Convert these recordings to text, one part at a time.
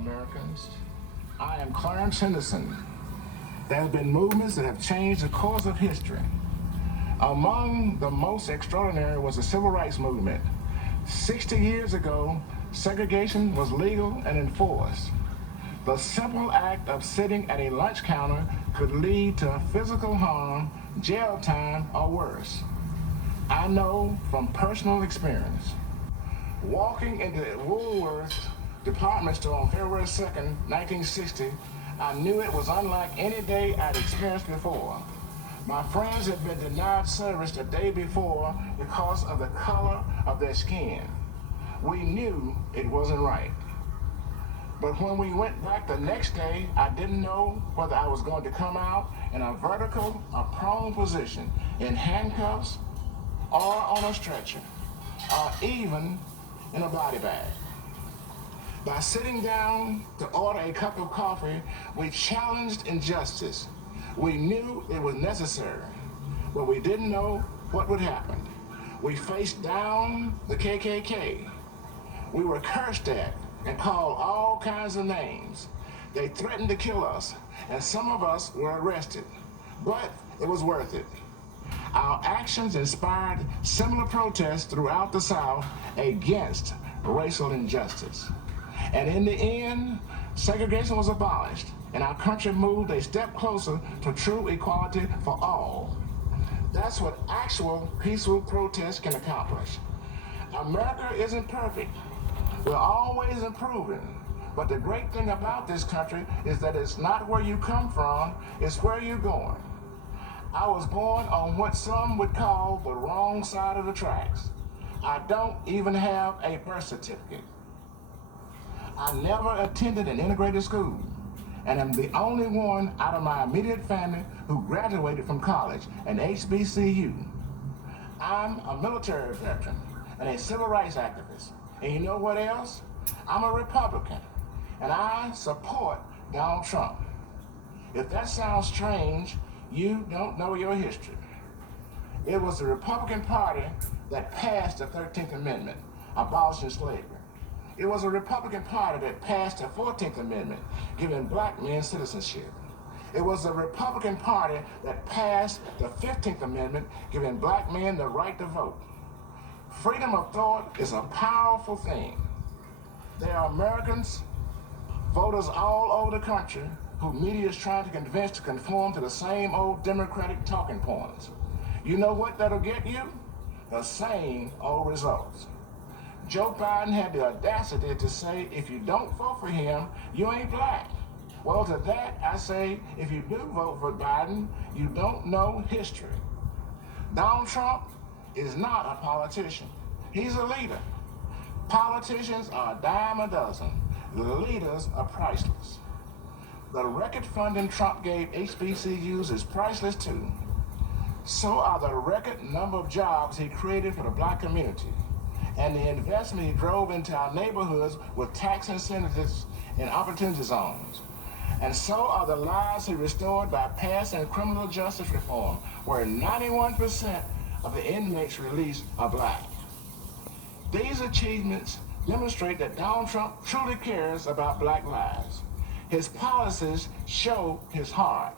Americans. I am Clarence Henderson. There have been movements that have changed the course of history. Among the most extraordinary was the Civil Rights Movement. 60 years ago, segregation was legal and enforced. The simple act of sitting at a lunch counter could lead to physical harm, jail time, or worse. I know from personal experience. Walking into Woolworth's department store on February 2nd, 1960, I knew it was unlike any day I'd experienced before. My friends had been denied service the day before because of the color of their skin. We knew it wasn't right. But when we went back the next day, I didn't know whether I was going to come out in a vertical or prone position, in handcuffs, or on a stretcher, or even in a body bag. By sitting down to order a cup of coffee, we challenged injustice. We knew it was necessary, but we didn't know what would happen. We faced down the KKK. We were cursed at and called all kinds of names. They threatened to kill us, and some of us were arrested, but it was worth it. Our actions inspired similar protests throughout the South against racial injustice. And in the end, segregation was abolished, and our country moved a step closer to true equality for all. That's what actual peaceful protest can accomplish. America isn't perfect. We're always improving. But the great thing about this country is that it's not where you come from, it's where you're going. I was born on what some would call the wrong side of the tracks. I don't even have a birth certificate. I never attended an integrated school, and am the only one out of my immediate family who graduated from college, an HBCU. I'm a military veteran and a civil rights activist. And you know what else? I'm a Republican, and I support Donald Trump. If that sounds strange, you don't know your history. It was the Republican Party that passed the 13th Amendment, abolishing slavery. It was the Republican Party that passed the 14th Amendment, giving black men citizenship. It was the Republican Party that passed the 15th Amendment, giving black men the right to vote. Freedom of thought is a powerful thing. There are Americans, voters all over the country, who media is trying to convince to conform to the same old Democratic talking points. You know what that'll get you? The same old results. Joe Biden had the audacity to say, if you don't vote for him, you ain't black. Well, to that, I say, if you do vote for Biden, you don't know history. Donald Trump is not a politician. He's a leader. Politicians are a dime a dozen. Leaders are priceless. The record funding Trump gave HBCUs is priceless too. So are the record number of jobs he created for the black community, and the investment he drove into our neighborhoods with tax incentives in opportunity zones. And so are the lives he restored by passing criminal justice reform, where 91% of the inmates released are black. These achievements demonstrate that Donald Trump truly cares about black lives. His policies show his heart.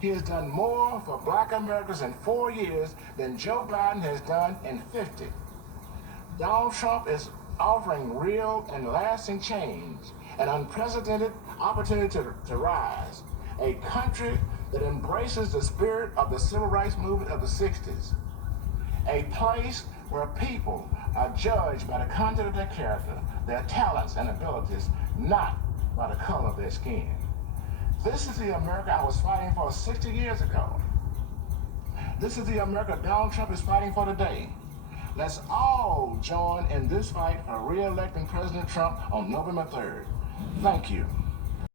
He has done more for black Americans in 4 years than Joe Biden has done in 50. Donald Trump is offering real and lasting change, an unprecedented opportunity to rise, a country that embraces the spirit of the civil rights movement of the 60s, a place where people are judged by the content of their character, their talents and abilities, not by the color of their skin. This is the America I was fighting for 60 years ago. This is the America Donald Trump is fighting for today. Let's all join in this fight for re-electing President Trump on November 3rd. Thank you.